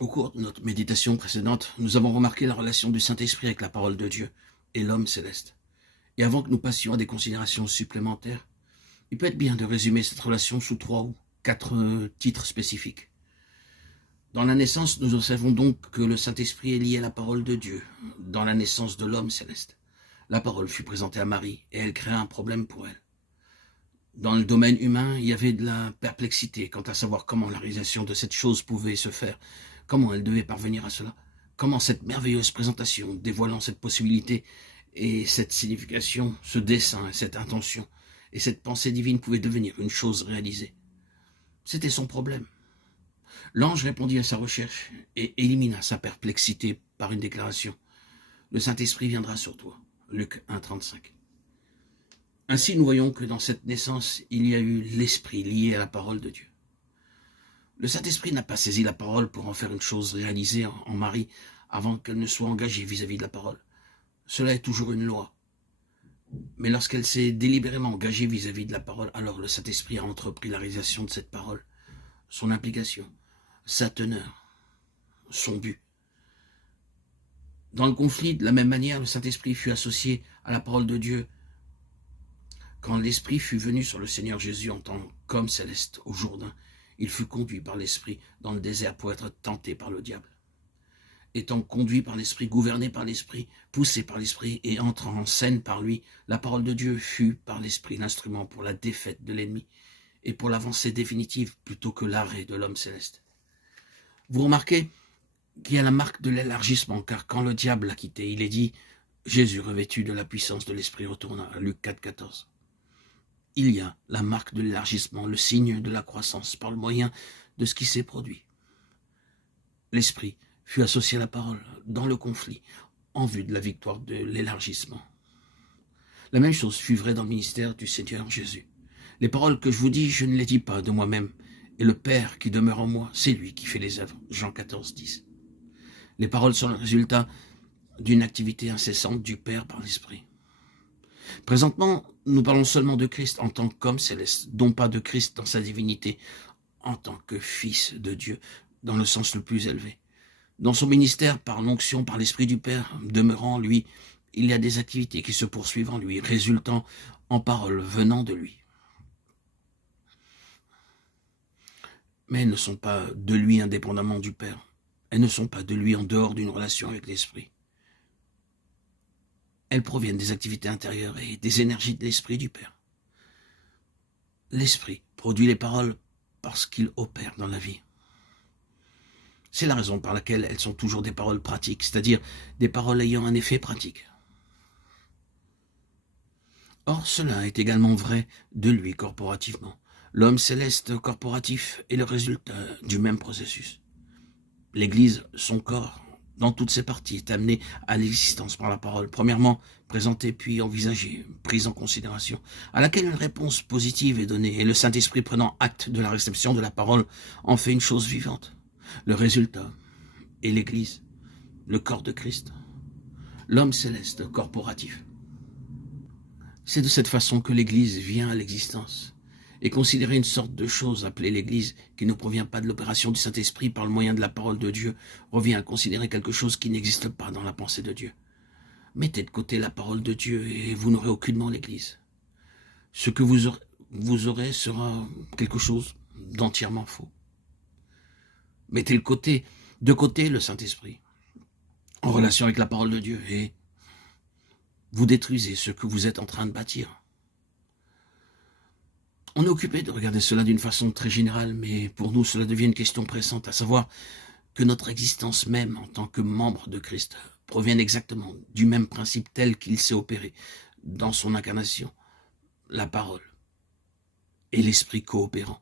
Au cours de notre méditation précédente, nous avons remarqué la relation du Saint-Esprit avec la parole de Dieu et l'homme céleste. Et avant que nous passions à des considérations supplémentaires, il peut être bien de résumer cette relation sous 3 ou 4 titres spécifiques. Dans la naissance, nous observons donc que le Saint-Esprit est lié à la parole de Dieu, dans la naissance de l'homme céleste. La parole fut présentée à Marie et elle créa un problème pour elle. Dans le domaine humain, il y avait de la perplexité quant à savoir comment la réalisation de cette chose pouvait se faire, comment elle devait parvenir à cela, comment cette merveilleuse présentation dévoilant cette possibilité et cette signification, ce dessein et cette intention et cette pensée divine pouvaient devenir une chose réalisée. C'était son problème. L'ange répondit à sa recherche et élimina sa perplexité par une déclaration. Le Saint-Esprit viendra sur toi. Luc 1, 35. Ainsi, nous voyons que dans cette naissance, il y a eu l'esprit lié à la parole de Dieu. Le Saint-Esprit n'a pas saisi la parole pour en faire une chose réalisée en Marie avant qu'elle ne soit engagée vis-à-vis de la parole. Cela est toujours une loi. Mais lorsqu'elle s'est délibérément engagée vis-à-vis de la parole, alors le Saint-Esprit a entrepris la réalisation de cette parole, son implication, sa teneur, son but. Dans le conflit, de la même manière, le Saint-Esprit fut associé à la parole de Dieu quand l'Esprit fut venu sur le Seigneur Jésus en tant qu'homme céleste au Jourdain. Il fut conduit par l'Esprit dans le désert pour être tenté par le diable. Étant conduit par l'Esprit, gouverné par l'Esprit, poussé par l'Esprit et entrant en scène par lui, la parole de Dieu fut par l'Esprit l'instrument pour la défaite de l'ennemi et pour l'avancée définitive plutôt que l'arrêt de l'homme céleste. Vous remarquez qu'il y a la marque de l'élargissement, car quand le diable l'a quitté, il est dit « Jésus revêtu de la puissance de l'Esprit retourna » à Luc 4, 14. Il y a la marque de l'élargissement, le signe de la croissance par le moyen de ce qui s'est produit. L'Esprit fut associé à la parole dans le conflit en vue de la victoire de l'élargissement. La même chose fut vraie dans le ministère du Seigneur Jésus. Les paroles que je vous dis, je ne les dis pas de moi-même, et le Père qui demeure en moi, c'est lui qui fait les œuvres. Jean 14, 10. Les paroles sont le résultat d'une activité incessante du Père par l'Esprit. Présentement, nous parlons seulement de Christ en tant qu'homme céleste, non pas de Christ dans sa divinité, en tant que Fils de Dieu, dans le sens le plus élevé. Dans son ministère, par l'onction, par l'Esprit du Père, demeurant en lui, il y a des activités qui se poursuivent en lui, résultant en paroles venant de lui. Mais elles ne sont pas de lui indépendamment du Père. Elles ne sont pas de lui en dehors d'une relation avec l'Esprit. Elles proviennent des activités intérieures et des énergies de l'Esprit du Père. L'Esprit produit les paroles parce qu'il opère dans la vie. C'est la raison par laquelle elles sont toujours des paroles pratiques, c'est-à-dire des paroles ayant un effet pratique. Or, cela est également vrai de lui corporativement. L'homme céleste corporatif est le résultat du même processus. L'Église, son corps, dans toutes ses parties, est amené à l'existence par la parole, premièrement présentée puis envisagée, prise en considération, à laquelle une réponse positive est donnée, et le Saint-Esprit prenant acte de la réception de la parole en fait une chose vivante. Le résultat est l'Église, le corps de Christ, l'homme céleste corporatif. C'est de cette façon que l'Église vient à l'existence. Et considérer une sorte de chose appelée l'Église, qui ne provient pas de l'opération du Saint-Esprit par le moyen de la parole de Dieu, revient à considérer quelque chose qui n'existe pas dans la pensée de Dieu. Mettez de côté la parole de Dieu et vous n'aurez aucunement l'Église. Ce que vous aurez sera quelque chose d'entièrement faux. Mettez de côté le Saint-Esprit, en relation avec la parole de Dieu, et vous détruisez ce que vous êtes en train de bâtir. On est occupé de regarder cela d'une façon très générale, mais pour nous, cela devient une question pressante, à savoir que notre existence même en tant que membre de Christ provient exactement du même principe tel qu'il s'est opéré dans son incarnation, la parole et l'esprit coopérant.